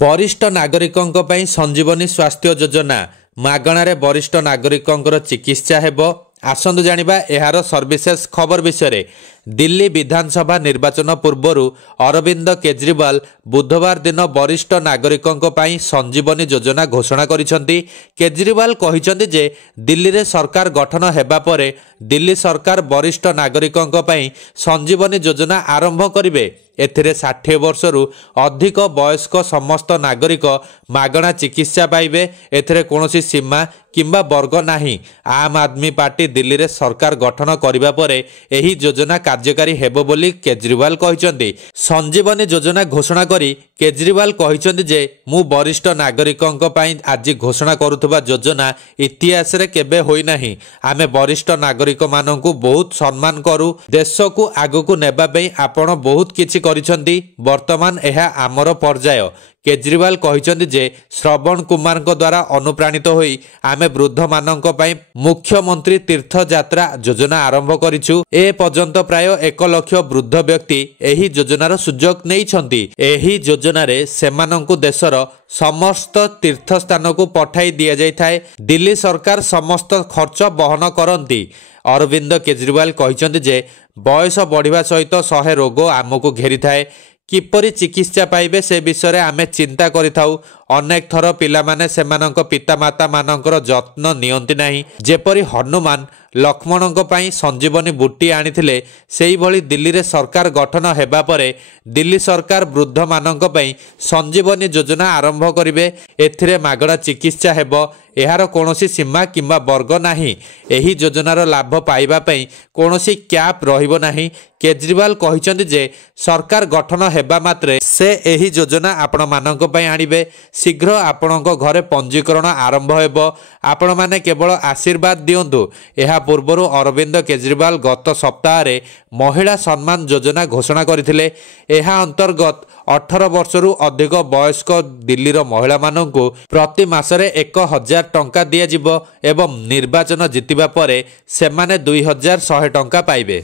वरिष्ठ नागरिकों पई संजीवनी स्वास्थ्य योजना मागणारे वरिष्ठ नागरिकों चिकित्सा हेबो। आसंतु जानिबा एहार सर्विसेस खबर विषय। दिल्ली विधानसभा निर्वाचन पूर्व अरविंद केजरीवाल बुधवार दिन वरिष्ठ नागरिकों पई संजीवनी योजना घोषणा करिसेंती। केजरीवाल कहिसेंती जे दिल्ली रे सरकार गठन हेबा परे दिल्ली सरकार वरिष्ठ नागरिकों पई संजीवनी योजना आरंभ करिवे। एथिरे 60 वर्षरू अधिक वयस्क समस्त नागरिक मागणा चिकित्सा पाइबे। एथिरे कोनोसी सीमा किंबा वर्ग नाही। आम आदमी पार्टी दिल्ली रे सरकार गठन करिबा परे एही योजना कार्यकारी हेबो बोली केजरीवाल कहिसेंती। संजीवनी योजना घोषणा करी केजरीवाल कहिसेंती जे मु वरिष्ठ नागरिकों पई आज घोषणा करुथबा योजना इतिहास रे केबे होई नाही। आमे वरिष्ठ नागरिक माननकु बहुत सम्मान करू। देश को आगु को नेबा पई आपण बहुत किछि करिसेंती। वर्तमान एहा आमर पर्याय। केजरीवाल कहिसेंती जे श्रवण कुमार द्वारा अनुप्राणित होई आमे वृद्ध माननक पई मुख्यमंत्री तीर्थ यात्रा योजना आरंभ करिछु। ए पर्यंत प्राय 1 लाख वृद्ध व्यक्ति एही योजनार सुजोग नेइछंती। एही योजना रे सेमानंकु देशर समस्त तीर्थ स्थान को पठाई दिया जाय थाए। दिल्ली सरकार समस्त खर्च बहन करंती। अरविंद केजरीवाल कहिसेंती जे बयस बढ़िबा सहित 100 रोग आमको घेरी थाए। किपरि चिकित्सा पाइबे से विषय आमे चिंता करिथाउ। अनेक थर पिला माने सेमानंक पितामाता मानकर जत्न नियंती नाही। जेपरि हनुमान लक्ष्मणक पई संजीवनी बूटी आनिथिले सेही भली दिल्ली रे सरकार गठन हेबा परे दिल्ली सरकार वृद्ध मानक पई संजीवनी योजना आरंभ करिवे। एथिरे मागणा चिकित्सा हेबो। एहार कोनोसी सीमा किंबा वर्ग नाही। एही योजनार लाभ पाइबा पई कोनोसी कैप रहिबो नाही। केजरीवाल कहिसेंती जे सरकार गठन हेबा मात्रे से एही योजना आपण मानक पई आनिबे। शीघ्र आपणको घरे पंजीकरण आरंभ हेबो। आपण माने केवल आशीर्वाद दियंतु। एहा पूर्वरु अरविंद केजरीवाल गत सप्ताह रे महिला सम्मान योजना घोषणा करथिले। एहा अंतर्गत 18 वर्षरू अधिक वयस्क दिल्ली रो महिला माननकु प्रति मासरे 1000 टंका दिया जिवो एवं निर्वाचन जितिबा परे सेमाने 2100 टंका पाइबे।